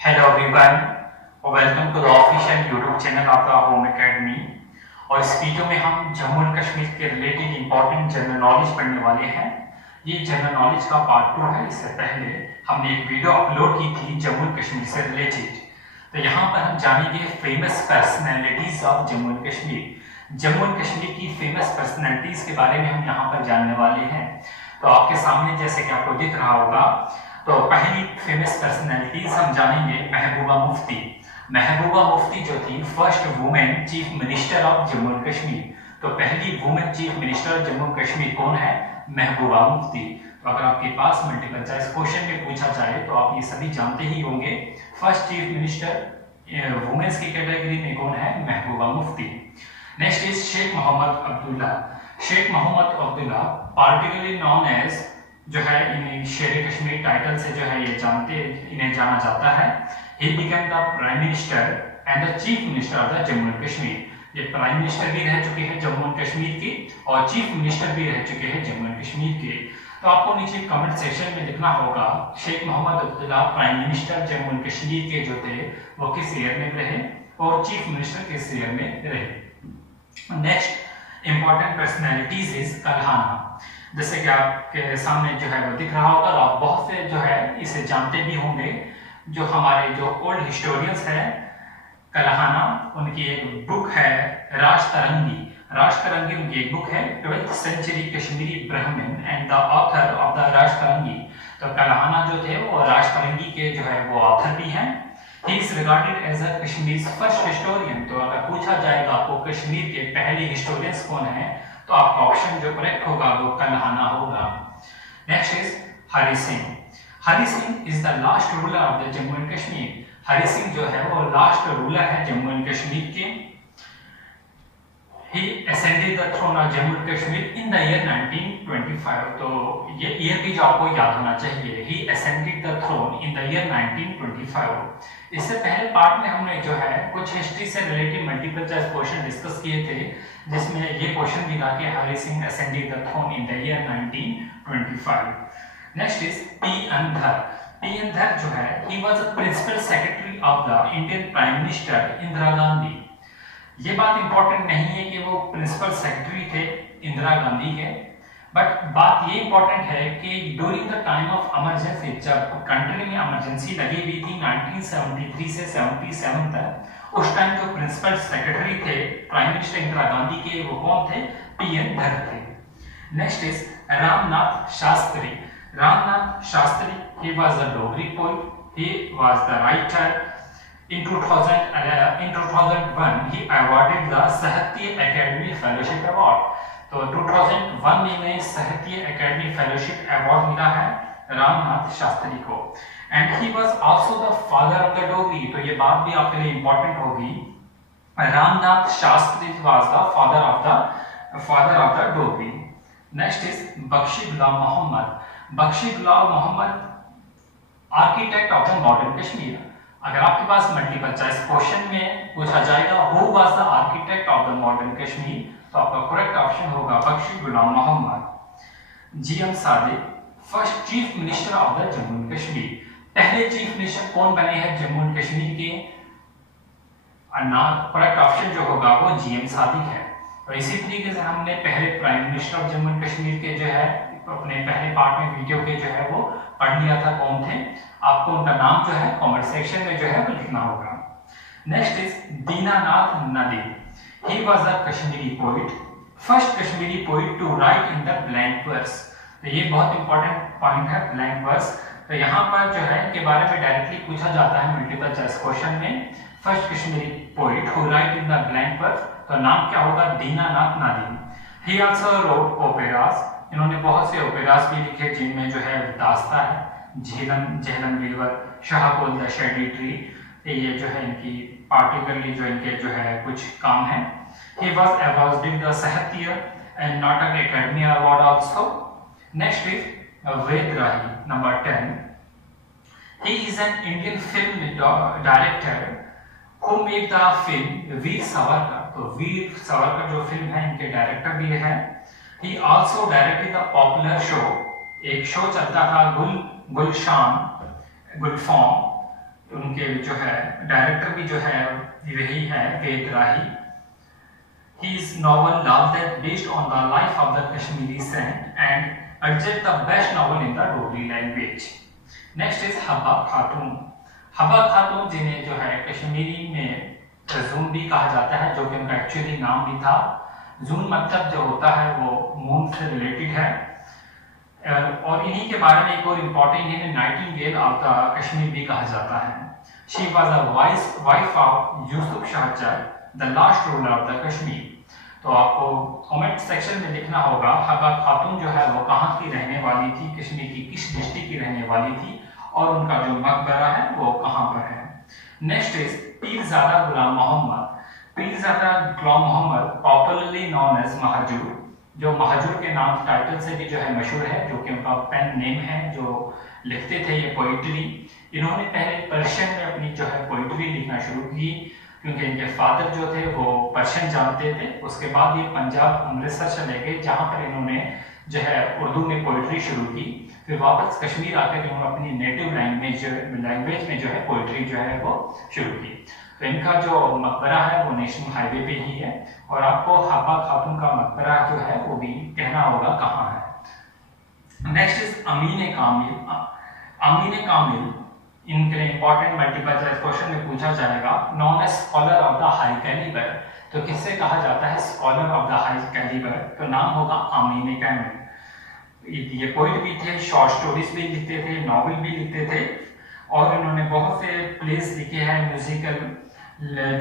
Hello everyone, welcome to the official YouTube channel of the home academy. और इस video में हम Jammu and Kashmir के रिलेटेड इंपॉर्टेंट जनरल नॉलेज पढ़ने वाले हैं। ये जनरल नॉलेज का पार्ट 2 है। इससे पहले हमने एक वीडियो अपलोड की थी जम्मू एंड कश्मीर से रिलेटेड। तो यहाँ पर हम जानेंगे famous personalities of Jammu and Kashmir. Jammu and Kashmir की फेमस पर्सनैलिटीज के बारे में हम यहाँ पर जानने वाले हैं। तो आपके सामने जैसे कि आपको दिख रहा होगा, तो पहली फेमस पर्सनैलिटीज हम जानेंगे महबूबा मुफ्ती। महबूबा मुफ्ती जो थी first women chief minister of Jammu and Kashmir. तो पहली women chief minister Jammu and Kashmir कौन है? महबूबा मुफ्ती। तो अगर आपके पास मल्टीपल चॉइस क्वेश्चन में पूछा जाए तो आप ये सभी जानते ही होंगे। फर्स्ट चीफ मिनिस्टर वुमेन्स की कैटेगरी में कौन है? Mehbooba Mufti. Next is Sheikh Mohammad Abdullah. Sheikh Mohammad Abdullah particularly known as जो है इन्हें शेर कश्मीर टाइटल से जो है इन्हें जाना जाता है। He became the prime minister and the chief minister of the Jammu and Kashmir. ये प्राइम मिनिस्टर भी रह चुके हैं जम्मू एंड कश्मीर के और चीफ मिनिस्टर भी रह चुके हैं जम्मू एंड कश्मीर के। तो आपको नीचे कमेंट सेक्शन में लिखना होगा Sheikh Mohammad Abdullah prime minister Jammu and Kashmir के जो थे वो किस ईयर में रहे और चीफ मिनिस्टर किस ईयर में रहे। Next important personalities is Kalhana. जैसे कि आपके सामने जो है वो दिख रहा होगा, तो आप बहुत से जो है इसे जानते भी होंगे। जो हमारे जो ओल्ड हिस्टोरियंस है कलहाना, उनकी एक बुक है राजतरंगी। राजतरंगी उनकी एक बुक है 12th century Kashmiri Brahmin and the author of the Rajatarangini. तो कलहाना जो थे वो राजतरंगी के जो है वो ऑथर भी हैं। He is regarded as a Kashmir's first historian। तो अगर पूछा जाएगा आपको कश्मीर के पहले हिस्टोरियंस कौन है, तो आपका ऑप्शन जो करेक्ट होगा वो कलहाना होगा। Next is Hari Singh. Hari Singh is the last ruler of the Jammu and Kashmir. Hari Singh जो है वो लास्ट रूलर है जम्मू एंड कश्मीर के। He ascended the throne of Jammu and Kashmir in the year 1925। तो ये ईयर भी जो आपको याद होना चाहिए। He ascended the throne in the year 1925। इससे पहले पार्ट में हमने जो है कुछ हिस्ट्री से related multiple choice question discuss किए थे, जिसमें ये क्वेश्चन भी था कि Hari Singh ascended the throne in the year 1925। Next is P N Dhar. P N Dhar जो है he was a principal secretary of the Indian Prime Minister Indira Gandhi. ये बात इंपॉर्टेंट नहीं है कि वो प्रिंसिपल सेक्रेटरी थे इंदिरा गांधी के, बट बात ये इंपॉर्टेंट है कि during the time of emergency, जब कंट्री में इमरजेंसी लगी हुई थी 1973 से 77 तक, उस टाइम जो प्रिंसिपल सेक्रेटरी थे प्राइम मिनिस्टर इंदिरा गांधी के, वो कौन थे? पी एन धर थे। Next is Ramnath Shastri. Ramnath Shastri he was a Dogri poet, he was the writer। In 2001 he awarded the साहित्य अकेडमी फेलोशिप अवार्ड। तो 2001 में इन्हें साहित्य अकेडमी फेलोशिप अवार्ड मिला है रामनाथ शास्त्री को। And he was also the father of the Dogri. तो ये बात भी आपके लिए इंपॉर्टेंट होगी। Ramnath Shastri was the father of the Dogri. Next is Bakshi Ghulam Mohammad. Bakshi Ghulam Mohammad architect of the modern Kashmir. अगर आपके पास मल्टीपल चॉइस क्वेश्चन में पूछा जाएगा who was the architect of the modern Kashmir, तो आपका करेक्ट ऑप्शन होगा Bakshi Ghulam Mohammad. GM Sadiq first chief minister of the Jammu and Kashmir. पहले चीफ मिनिस्टर कौन बने हैं जम्मू एंड कश्मीर के? करेक्ट ऑप्शन जो होगा वो जीएम सादिक है। और इसी तरीके से हमने पहले prime minister of Jammu and Kashmir के जो है अपने पहले पार्ट में वीडियो के जो है वो पढ़ लिया था कौन थे। आपको उनका नाम जो है कमेंट सेक्शन में जो है वो लिखना होगा। Next is Dinanath Nadeem. He was a Kashmiri poet, first Kashmiri poet to write in the blank verse। तो ये बहुत इंपॉर्टेंट पॉइंट है ब्लैंक वर्स। तो यहाँ पर जो है इनके बारे में डायरेक्टली पूछा जाता है मल्टीपल चॉइस क्वेश्चन में। First Kashmiri poet who write in the blank verse, तो नाम क्या होगा? Dinanath Nadeem. He also wrote operas। इन्होंने बहुत से ओपेरास भी लिखे जिनमें जो है दास्ता है, झेलम गिलवर, शाहकोल द शेडी ट्री। ये जो है इनकी पार्टिकुलरली जो इनके जो है कुछ काम है। He was awarded the Sahitya and Natak academy award also. Next is Ved Rahi number 10। He is an Indian film director who made the film Veer Savarkar. तो वीर सावरकर जो फिल्म है इनके डायरेक्टर भी है। He also directed the popular show। एक शो चलता था गुलफाम उनके जो है डायरेक्टर भी जो है वही है, Ved Rahi. His novel Lavdat, based on the life of the Kashmiri saint and adjudged the best novel in the Dogri language. Next is Habba खातून। हब्बा खातून जिन्हें जो है कश्मीरी में जून भी कहा जाता है, जो कि उनका एक्चुअली नाम भी था। जून मतलब जो होता है वो मून से रिलेटेड है। और इन्हीं के बारे में एक और इम्पोर्टेंट, इन्हें नाइटिंगेल ऑफ द कश्मीर भी कहा जाता है। She was a wife of Yusuf Shah Chak, the last ruler of the Kashmir. तो आपको कमेंट सेक्शन में लिखना होगा हब्बा खातून जो है वो कहाँ की रहने वाली थी, कश्मीर की किस डिस्ट्रिक्ट की रहने वाली थी, और उनका जो मकबरा है वो कहाँ पर है। Next is Pirzada Ghulam Mohammad. Pirzada Ghulam Mohammad popularly known as Mahjoor, जो महाजूर के नाम टाइटल से भी जो है मशहूर है, जो कि उनका पेन नेम है, जो लिखते थे ये पोइट्री। इन्होंने पहले पर्शियन में अपनी जो है पोइट्री लिखना शुरू की, क्योंकि इनके फादर जो थे वो पर्शियन जानते थे। उसके बाद ये पंजाब अमृतसर चले गए, जहाँ पर इन्होंने जो है उर्दू में पोइट्री शुरू की। फिर वापस कश्मीर आकर इन्होंने अपनी नेटिव लैंग्वेज में जो है पोइट्री जो है वो शुरू की। तो इनका जो मकबरा है वो नेशनल हाईवे पे ही है, और आपको हब्बा खातून का मकबरा जो है वो भी कहना होगा कहाँ है। नेक्स्ट इज अमीन कामिल। अमीन कामिल इनके लिए इंपॉर्टेंट मल्टीपल चॉइस क्वेश्चन में पूछा जाएगा। Known as scholar of the high calibre, तो किससे कहा जाता है scholar of the high calibre? तो नाम होगा अमीन कामिल। ये पोइट भी थे, शॉर्ट स्टोरीज भी लिखते थे, नॉवेल भी लिखते थे, और इन्होंने बहुत से प्लेस लिखे हैं म्यूजिकल,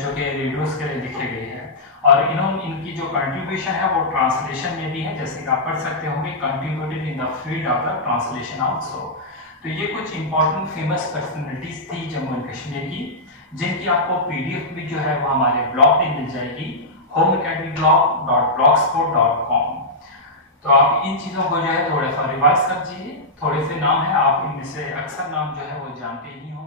जो कि रेडियोस के लिए लिखे गए हैं। और इनकी जो कंट्रीब्यूशन है वो ट्रांसलेशन में भी है, जैसे कि आप पढ़ सकते होंगे, contributed in the field of the translation also. तो ये कुछ इंपॉर्टेंट फेमस पर्सनैलिटीज थी जम्मू एंड कश्मीर की, जिनकी आपको पीडीएफ भी जो है वो हमारे ब्लॉग पे मिल जाएगी, homeacademyblog.blogspot.com। तो आप इन चीज़ों को जो है थोड़ा सा रिवाइज कर दीजिए। थोड़े से नाम है, आप इनमें से अक्सर नाम जो है वो जानते ही हो।